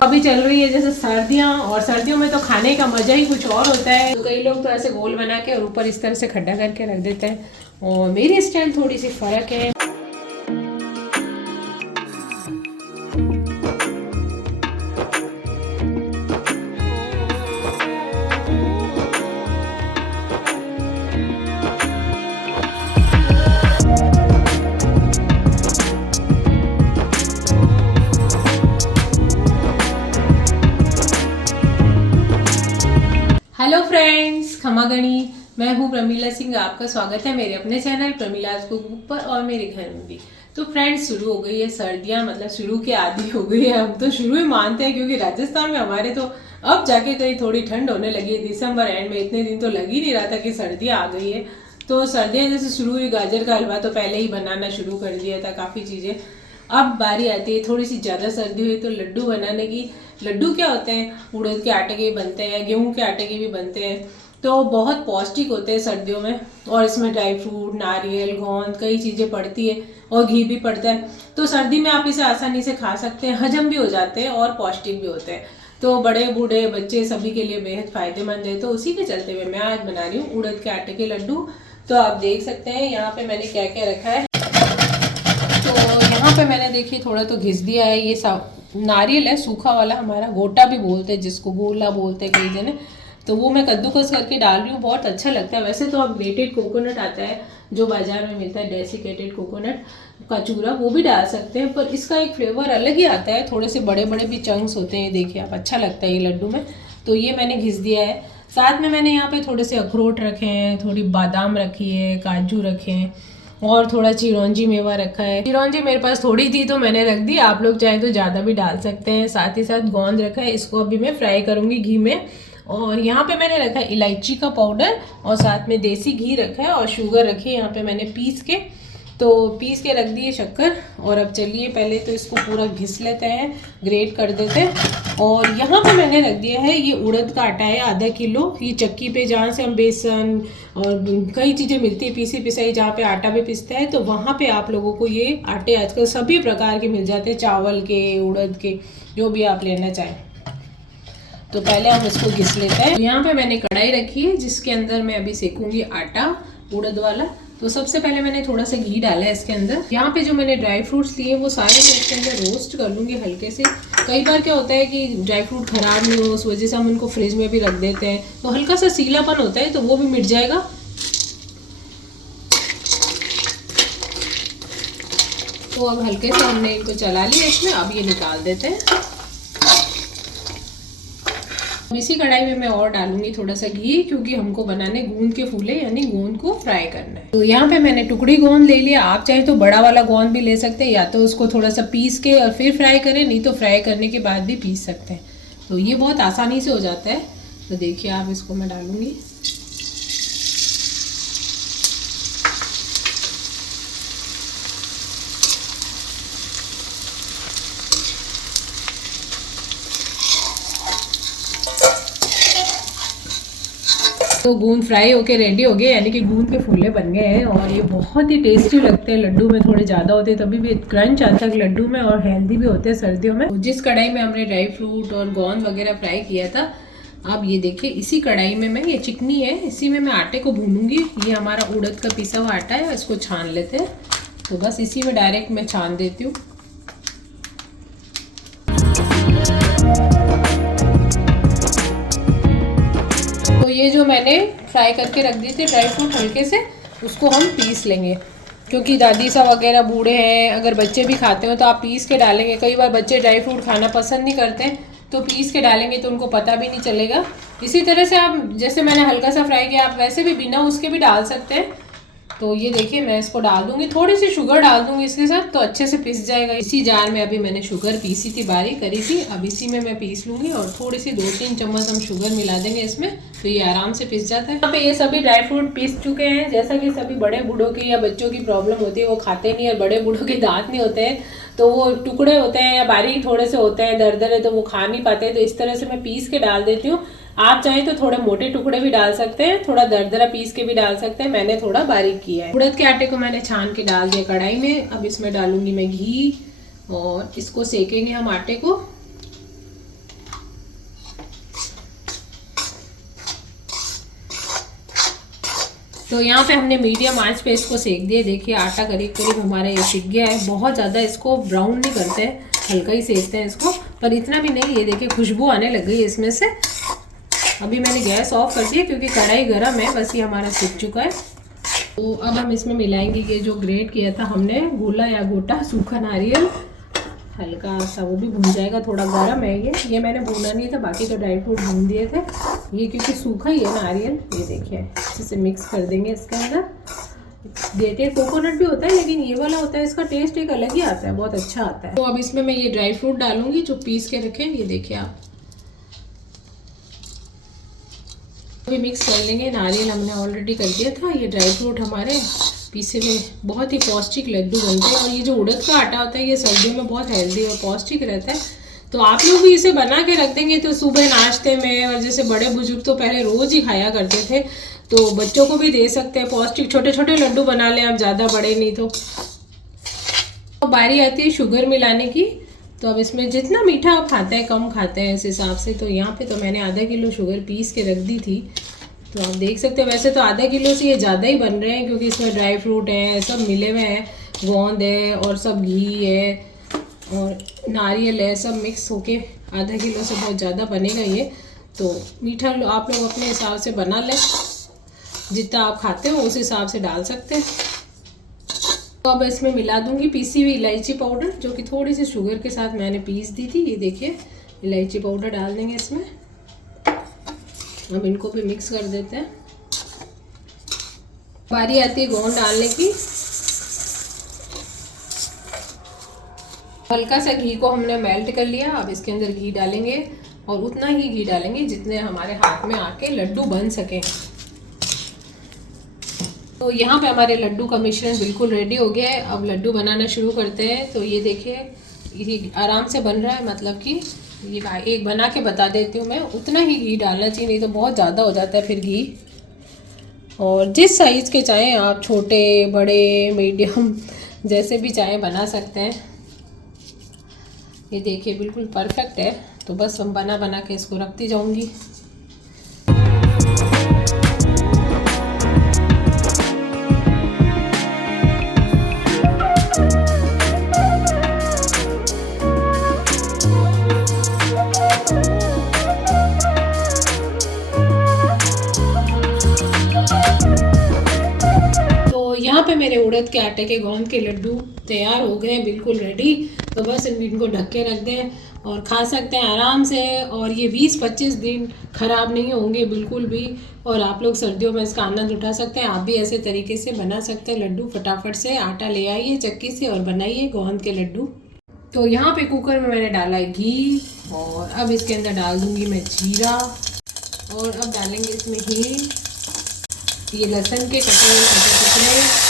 अभी चल रही है जैसे सर्दियाँ, और सर्दियों में तो खाने का मज़ा ही कुछ और होता है। तो कई लोग तो ऐसे गोल बना के और ऊपर इस तरह से खड्डा करके रख देते हैं, और मेरी स्टाइल थोड़ी सी फ़र्क है। हेलो फ्रेंड्स, खमागणी। मैं हूँ प्रमीला सिंह। आपका स्वागत है मेरे अपने चैनल प्रमीलाज कुकबुक पर और मेरे घर में भी। तो फ्रेंड्स, शुरू हो गई है सर्दियाँ, मतलब शुरू की आदि हो गई है। हम तो शुरू ही मानते हैं, क्योंकि राजस्थान में हमारे तो अब जाके कहीं थोड़ी ठंड होने लगी है। दिसंबर एंड में इतने दिन तो लग ही नहीं रहा था कि सर्दियाँ आ गई है। तो सर्दियाँ जैसे शुरू हुई, गाजर का हलवा तो पहले ही बनाना शुरू कर दिया था, काफ़ी चीज़ें। अब बारी आती है थोड़ी सी ज़्यादा सर्दी हुई तो लड्डू बनाने की। लड्डू क्या होते हैं, उड़द के आटे के भी बनते हैं, गेहूं के आटे के भी बनते हैं, तो बहुत पौष्टिक होते हैं सर्दियों में। और इसमें ड्राई फ्रूट, नारियल, गोंद, कई चीज़ें पड़ती है और घी भी पड़ता है। तो सर्दी में आप इसे आसानी से खा सकते हैं, हजम भी हो जाते हैं और पौष्टिक भी होते हैं। तो बड़े बूढ़े बच्चे सभी के लिए बेहद फ़ायदेमंद है। तो उसी के चलते हुए मैं आज बना रही हूँ उड़द के आटे के लड्डू। तो आप देख सकते हैं यहाँ पे मैंने क्या क्या रखा है। तो यहाँ पे मैंने देखिए थोड़ा तो घिस दिया है। ये नारियल है, सूखा वाला, हमारा गोटा भी बोलते हैं जिसको, गोला बोलते हैं कई जने। तो वो मैं कद्दूकस करके डाल रही हूँ, बहुत अच्छा लगता है। वैसे तो अब ग्रेटेड कोकोनट आता है जो बाजार में मिलता है, डेसिकेटेड कोकोनट का चूरा, वो भी डाल सकते हैं, पर इसका एक फ्लेवर अलग ही आता है। थोड़े से बड़े बड़े भी चंक्स होते हैं, देखिए आप, अच्छा लगता है ये लड्डू में। तो ये मैंने घिस दिया है। साथ में मैंने यहाँ पे थोड़े से अखरोट रखे हैं, थोड़ी बादाम रखी है, काजू रखे हैं, और थोड़ा चिरौंजी मेवा रखा है। चिरौंजी मेरे पास थोड़ी थी तो मैंने रख दी, आप लोग चाहें तो ज़्यादा भी डाल सकते हैं। साथ ही साथ गोंद रखा है, इसको अभी मैं फ्राई करूँगी घी में। और यहाँ पे मैंने रखा है इलायची का पाउडर, और साथ में देसी घी रखा है, और शुगर रखी है यहाँ पे मैंने पीस के। तो पीस के रख दिए शक्कर। और अब चलिए पहले तो इसको पूरा घिस लेते हैं, ग्रेट कर देते हैं। और यहाँ पे मैंने रख दिया है, ये उड़द का आटा है आधा किलो। ये चक्की पे जहाँ से हम बेसन और कई चीज़ें मिलती है पीसी पिसाई, जहाँ पे आटा भी पिसता है, तो वहाँ पे आप लोगों को ये आटे आजकल सभी प्रकार के मिल जाते हैं, चावल के, उड़द के, जो भी आप लेना चाहें। तो पहले हम इसको घिस लेते हैं। यहाँ पे मैंने कढ़ाई रखी है जिसके अंदर मैं अभी सेकूंगी आटा उड़द वाला। तो सबसे पहले मैंने थोड़ा सा घी डाला है इसके अंदर। यहाँ पे जो मैंने ड्राई फ्रूट्स लिए वो सारे मैं इसके अंदर रोस्ट कर लूँगी हल्के से। कई बार क्या होता है कि ड्राई फ्रूट खराब नहीं हो, उस वजह से हम उनको फ्रिज में भी रख देते हैं, तो हल्का सा सीलापन होता है, तो वो भी मिट जाएगा। तो अब हल्के से हमने इनको चला लिया इसमें, अब ये निकाल देते हैं। इसी कढ़ाई में मैं और डालूंगी थोड़ा सा घी, क्योंकि हमको बनाने गूंद के फूले, यानी गोंद को फ्राई करना है। तो यहाँ पे मैंने टुकड़ी गोंद ले लिया। आप चाहे तो बड़ा वाला गोंद भी ले सकते हैं, या तो उसको थोड़ा सा पीस के और फिर फ्राई करें, नहीं तो फ्राई करने के बाद भी पीस सकते हैं। तो ये बहुत आसानी से हो जाता है। तो देखिए आप, इसको मैं डालूंगी। तो गूंद फ्राई होके रेडी हो गए, यानी कि गूंद के फूले बन गए हैं, और ये बहुत ही टेस्टी लगते हैं। लड्डू में थोड़े ज़्यादा होते हैं तभी भी क्रंच आता है लड्डू में, और हेल्दी भी होते हैं सर्दियों में। जिस कढ़ाई में हमने ड्राई फ्रूट और गोंद वगैरह फ्राई किया था, अब ये देखिए इसी कढ़ाई में मैं, ये चिकनी है, इसी में मैं आटे को भूनूंगी। ये हमारा उड़द का पिसा हुआ आटा है, इसको छान लेते हैं। तो बस इसी में डायरेक्ट मैं छान देती हूँ। तो ये जो मैंने फ्राई करके रख दिए थे ड्राई फ्रूट हल्के से, उसको हम पीस लेंगे, क्योंकि दादी साहब वगैरह बूढ़े हैं, अगर बच्चे भी खाते हो तो आप पीस के डालेंगे। कई बार बच्चे ड्राई फ्रूट खाना पसंद नहीं करते, तो पीस के डालेंगे तो उनको पता भी नहीं चलेगा। इसी तरह से आप, जैसे मैंने हल्का सा फ्राई किया, आप वैसे भी बिना उसके भी डाल सकते हैं। तो ये देखिए मैं इसको डाल दूंगी, थोड़ी सी शुगर डाल दूंगी इसके साथ, तो अच्छे से पिस जाएगा। इसी जार में अभी मैंने शुगर पीसी थी, बारीक करी थी, अब इसी में मैं पीस लूंगी, और थोड़ी सी 2-3 चम्मच हम शुगर मिला देंगे इसमें, तो ये आराम से पिस जाता है। यहाँ पे ये सभी ड्राई फ्रूट पिस चुके हैं। जैसा कि सभी बड़े बूढ़ों की या बच्चों की प्रॉब्लम होती है, वो खाते नहीं, और बड़े बूढ़ों के दांत नहीं होते हैं, तो वो टुकड़े होते हैं या बारीक थोड़े से होते हैं, दरदरे, तो वो खा नहीं पाते। तो इस तरह से मैं पीस के डाल देती हूँ। आप चाहें तो थोड़े मोटे टुकड़े भी डाल सकते हैं, थोड़ा दरदरा पीस के भी डाल सकते हैं, मैंने थोड़ा बारीक किया है। उड़द के आटे को मैंने छान के डाल दिया कढ़ाई में। अब इसमें डालूंगी मैं घी, और इसको सेकेंगे हम आटे को। तो यहाँ पे हमने मीडियम आंच पे इसको सेक दिया। देखिए आटा करीब करीब हमारा ये सिक गया है। बहुत ज़्यादा इसको ब्राउन नहीं करते हैं, हल्का ही सेकते हैं इसको, पर इतना भी नहीं। ये देखिए खुशबू आने लग गई है इसमें से। अभी मैंने गैस ऑफ कर दिया क्योंकि कढ़ाई गर्म है। बस ये हमारा सिक चुका है। तो अब हम इसमें मिलाएंगे ये जो ग्रेट किया था हमने गोला या गोटा सूखा नारियल, हल्का सा वो भी भून जाएगा। थोड़ा गर्म है ये मैंने भूना नहीं था, बाकी तो ड्राई फ्रूट भून दिए थे। ये क्योंकि सूखा ही है नारियल। ये देखिए अच्छे से मिक्स कर देंगे इसके अंदर। ग्रेटेड कोकोनट भी होता है, लेकिन ये वाला होता है इसका टेस्ट एक अलग ही आता है, बहुत अच्छा आता है। तो अब इसमें मैं ये ड्राई फ्रूट डालूंगी जो पीस के रखे। ये देखिए आप अभी मिक्स कर लेंगे। नारियल हमने ऑलरेडी कर दिया था। ये ड्राई फ्रूट हमारे पीसे हुए बहुत ही पौष्टिक लड्डू बनते हैं। और ये जो उड़द का आटा होता है ये सर्दियों में बहुत हेल्दी और पौष्टिक रहता है। तो आप लोग भी इसे बना के रख देंगे तो सुबह नाश्ते में, और जैसे बड़े बुजुर्ग तो पहले रोज़ ही खाया करते थे, तो बच्चों को भी दे सकते हैं। पौष्टिक छोटे छोटे लड्डू बना लें आप, ज़्यादा बड़े नहीं। तो बारी आती है शुगर मिलाने की। तो अब इसमें जितना मीठा आप खाते हैं, कम खाते हैं इस हिसाब से। तो यहाँ पे तो मैंने आधा किलो शुगर पीस के रख दी थी। तो आप देख सकते हो, वैसे तो आधा किलो से ये ज़्यादा ही बन रहे हैं क्योंकि इसमें ड्राई फ्रूट है, सब मिले हुए हैं, गोंद है और सब घी है और नारियल है, सब मिक्स होके आधा किलो से बहुत ज़्यादा बनेगा ये। तो मीठा आप लोग अपने हिसाब से बना लें, जितना आप खाते हो उस हिसाब से डाल सकते हैं। तो अब इसमें मिला दूंगी पीसी हुई इलायची पाउडर, जो कि थोड़ी सी शुगर के साथ मैंने पीस दी थी। ये देखिए इलायची पाउडर डाल देंगे इसमें। अब इनको भी मिक्स कर देते हैं। बारी आती है गोंद डालने की। हल्का सा घी को हमने मेल्ट कर लिया। अब इसके अंदर घी डालेंगे और उतना ही घी डालेंगे जितने हमारे हाथ में आके लड्डू बन सके। तो यहाँ पे हमारे लड्डू का मिश्रण बिल्कुल रेडी हो गया है। अब लड्डू बनाना शुरू करते हैं। तो ये देखिए ये आराम से बन रहा है, मतलब कि ये एक बना के बता देती हूँ मैं। उतना ही घी डालना चाहिए, नहीं तो बहुत ज़्यादा हो जाता है फिर घी। और जिस साइज़ के चाहें आप, छोटे बड़े मीडियम जैसे भी चाहें बना सकते हैं। ये देखिए बिल्कुल परफेक्ट है। तो बस हम बना बना के इसको रखती जाऊँगी। यहाँ पे मेरे उड़द के आटे के गोंद के लड्डू तैयार हो गए, बिल्कुल रेडी। तो बस इनको ढक के रख दें और खा सकते हैं आराम से। और ये 20-25 दिन ख़राब नहीं होंगे बिल्कुल भी। और आप लोग सर्दियों में इसका आनंद उठा सकते हैं। आप भी ऐसे तरीके से बना सकते हैं लड्डू। फटाफट से आटा ले आइए चक्की से और बनाइए गोंद के लड्डू। तो यहाँ पे कुकर में मैंने डाला है घी और अब इसके अंदर डाल दूँगी मैं जीरा और अब डालेंगे इसमें हींग, ये लहसुन के कटे हुए छोटे टुकड़े।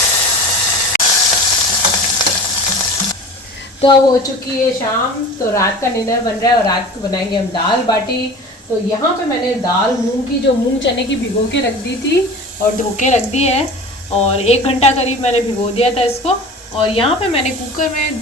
तो अब हो चुकी है शाम, तो रात का डिनर बन रहा है और रात को बनाएंगे हम दाल बाटी। तो यहाँ पे मैंने दाल मूंग की, जो मूंग चने की भिगो के रख दी थी और धो के रख दी है और 1 घंटा करीब मैंने भिगो दिया था इसको। और यहाँ पे मैंने कुकर में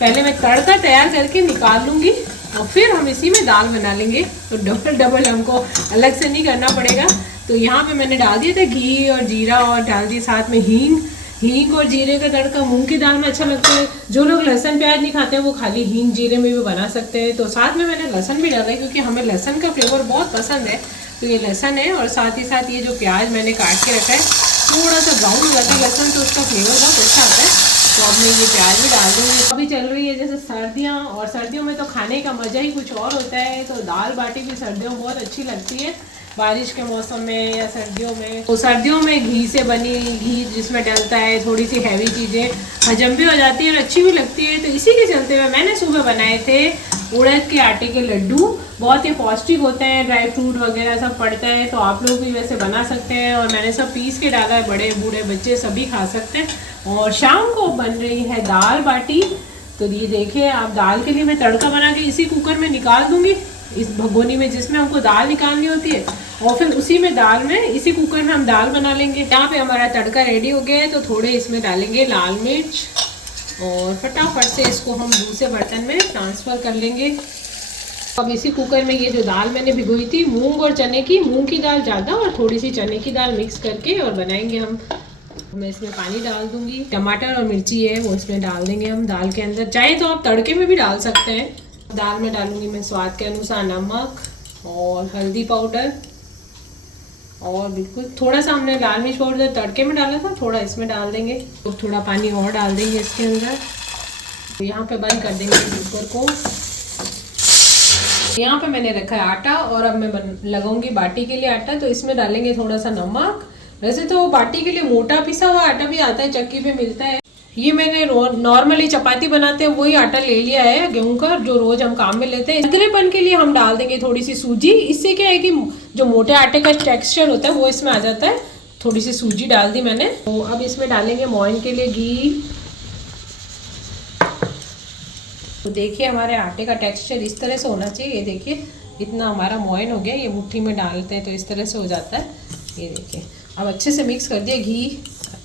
पहले मैं तड़का तैयार करके निकाल लूँगी और फिर हम इसी में दाल बना लेंगे। तो डबल हमको अलग से नहीं करना पड़ेगा। तो यहाँ पे मैंने डाल दिए थे घी और जीरा और डाल दिए साथ में हींग और जीरे का तड़का मूंग की दाल में अच्छा लगता है। जो लोग लहसुन प्याज नहीं खाते हैं वो खाली हींग जीरे में भी बना सकते हैं। तो साथ में मैंने लहसुन भी डाला है क्योंकि हमें लहसुन का फ्लेवर बहुत पसंद है। तो ये लहसुन है और साथ ही साथ ये जो प्याज मैंने काट के रखा है, थोड़ा सा ब्राउन हो जाता है लहसुन तो उसका फ्लेवर बहुत अच्छा आता है। तो अब मैं ये प्याज भी डाल दूँगी। अभी चल रही है जैसे सर्दियाँ, और सर्दियों में तो खाने का मज़ा ही कुछ और होता है। तो दाल बाटी भी सर्दियों में बहुत अच्छी लगती है, बारिश के मौसम में या सर्दियों में। तो सर्दियों में घी से बनी, घी जिसमें डलता है, थोड़ी सी हैवी चीज़ें हजम भी हो जाती है और अच्छी भी लगती है। तो इसी के चलते हुए मैंने सुबह बनाए थे उड़द के आटे के लड्डू। बहुत ही पौष्टिक होते हैं, ड्राई फ्रूट वगैरह सब पड़ता है। तो आप लोग भी वैसे बना सकते हैं और मैंने सब पीस के डाला है, बड़े बूढ़े बच्चे सभी खा सकते हैं। और शाम को बन रही है दाल बाटी। तो ये देखिए आप, दाल के लिए मैं तड़का बना के इसी कुकर में निकाल दूँगी, इस भगोनी में जिसमें हमको दाल निकालनी होती है, और फिर उसी में दाल में, इसी कुकर में हम दाल बना लेंगे। यहाँ पे हमारा तड़का रेडी हो गया है। तो थोड़े इसमें डालेंगे लाल मिर्च और फटाफट से इसको हम दूसरे बर्तन में ट्रांसफ़र कर लेंगे। अब इसी कुकर में ये जो दाल मैंने भिगोई थी मूंग और चने की, मूंग की दाल ज़्यादा और थोड़ी सी चने की दाल मिक्स करके और बनाएंगे हम। मैं इसमें पानी डाल दूंगी, टमाटर और मिर्ची है वो इसमें डाल देंगे हम दाल के अंदर। चाहे तो आप तड़के में भी डाल सकते हैं। दाल में डालूंगी मैं स्वाद के अनुसार नमक और हल्दी पाउडर, और बिल्कुल थोड़ा सा हमने लाल मिर्च पाउडर तड़के में डाला था, थोड़ा इसमें डाल देंगे। तो थोड़ा पानी और डाल देंगे इसके अंदर। तो यहाँ पे बंद कर देंगे कुकर को। यहाँ पे मैंने रखा है आटा और अब मैं लगाऊंगी बाटी के लिए आटा। तो इसमें डालेंगे थोड़ा सा नमक। वैसे तो बाटी के लिए मोटा पिसा हुआ आटा भी आता है, चक्की पे मिलता है। ये मैंने नॉर्मली चपाती बनाते हैं वही आटा ले लिया है गेहूं का, जो रोज हम काम में लेते हैं। अदलेपन के लिए हम डाल देंगे थोड़ी सी सूजी। इससे क्या है कि जो मोटे आटे का टेक्सचर होता है वो इसमें आ जाता है। थोड़ी सी सूजी डाल दी मैंने। तो अब इसमें डालेंगे मोइन के लिए घी। तो देखिए हमारे आटे का टेक्सचर इस तरह से होना चाहिए। ये देखिए इतना हमारा मोइन हो गया। ये मुट्ठी में डालते हैं तो इस तरह से हो जाता है। ये देखिए अब अच्छे से मिक्स कर दिया घी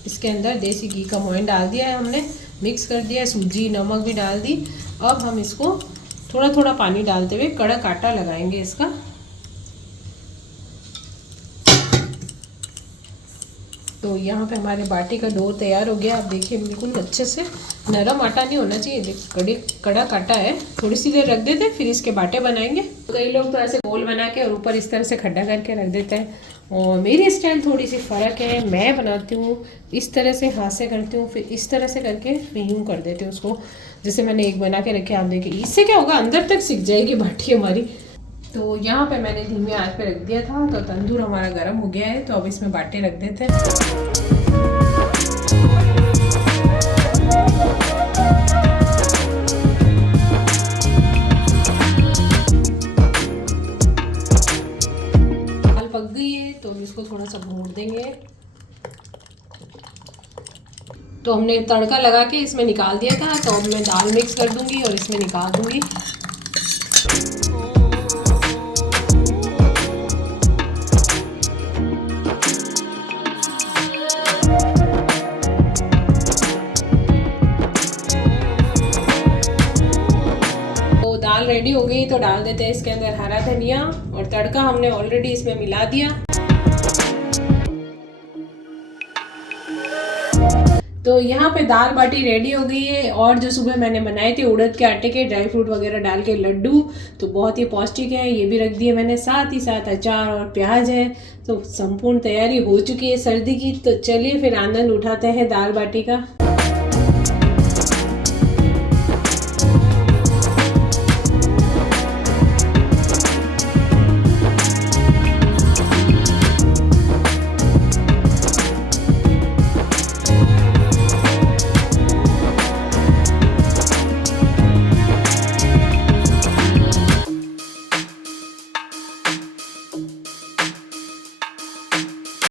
इसके अंदर। देसी घी का मोइन डाल दिया है हमने, मिक्स कर दिया। सूजी नमक भी डाल दी। अब हम इसको थोड़ा थोड़ा पानी डालते हुए कड़क आटा लगाएंगे इसका। तो यहाँ पे हमारे बाटी का डो तैयार हो गया। आप देखिए बिल्कुल अच्छे से, नरम आटा नहीं होना चाहिए, कड़क आटा है। थोड़ी सी देर रख देते हैं फिर इसके बाटे बनाएंगे। कई लोग तो ऐसे गोल बना के और ऊपर इस तरह से खड्डा करके रख देते हैं, और मेरी स्टाइल थोड़ी सी फ़र्क है। मैं बनाती हूँ इस तरह से, हाथ से करती हूँ, फिर इस तरह से करके मैं यूँ कर देती हूँ उसको। जैसे मैंने एक बना के रखे, आप देखिए इससे क्या होगा अंदर तक सिक जाएगी बाटी हमारी। तो यहाँ पे मैंने धीमे आंच पे रख दिया था। तो तंदूर हमारा गर्म हो गया है। तो अब इसमें बाटे रख देते हैं। दाल पक गई है तो इसको थोड़ा सा भून देंगे। तो हमने तड़का लगा के इसमें निकाल दिया था। तो अब मैं दाल मिक्स कर दूंगी और इसमें निकाल दूंगी। दाल रेडी हो गई तो डाल देते हैं इसके अंदर हरा धनिया, और तड़का हमने ऑलरेडी इसमें मिला दिया। तो यहाँ पे दाल बाटी रेडी हो गई है। और जो सुबह मैंने बनाए थे उड़द के आटे के ड्राई फ्रूट वगैरह डाल के लड्डू, तो बहुत ही पौष्टिक है, ये भी रख दिए मैंने। साथ ही साथ अचार और प्याज है। तो संपूर्ण तैयारी हो चुकी है सर्दी की। तो चलिए फिर आनंद उठाते हैं दाल बाटी का।